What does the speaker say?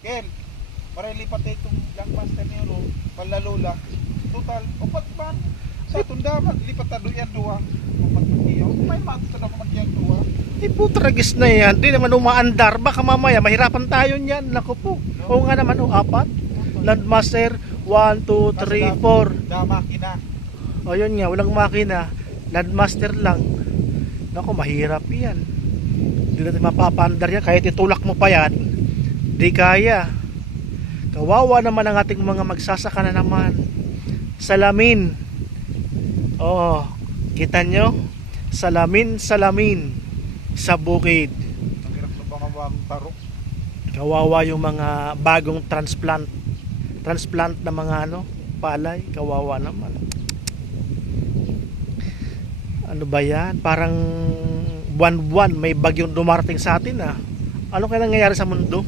Ken, para ilipat na itong Young Master niyo, no? Palalula. Total, upat man. Sa tundaman, lipat na doon yan duwa. Upat man niyo. May mato na naman yan duwa. Putragis na yan. Di naman umaandar. Baka mamaya mahirapan tayo niyan. Naku po. Oo nga naman, apat. Landmaster, 1, 2, 3, 4. Da makina. O yun nga, walang makina. Landmaster lang. Naku, mahirap yan. Hindi natin mapapandar yan. Kahit itulak mo pa yan, di kaya. Kawawa naman ang ating mga magsasaka na naman. Salamin. Oo, kita nyo? Salamin sa bukid. Ang hirap na mga bagong tarok. Kawawa yung mga bagong transplant na mga palay. Kawawa naman. Ano ba yan? Parang buwan-buwan may bagyong dumarating sa atin. Ano kaya nangyayari sa mundo?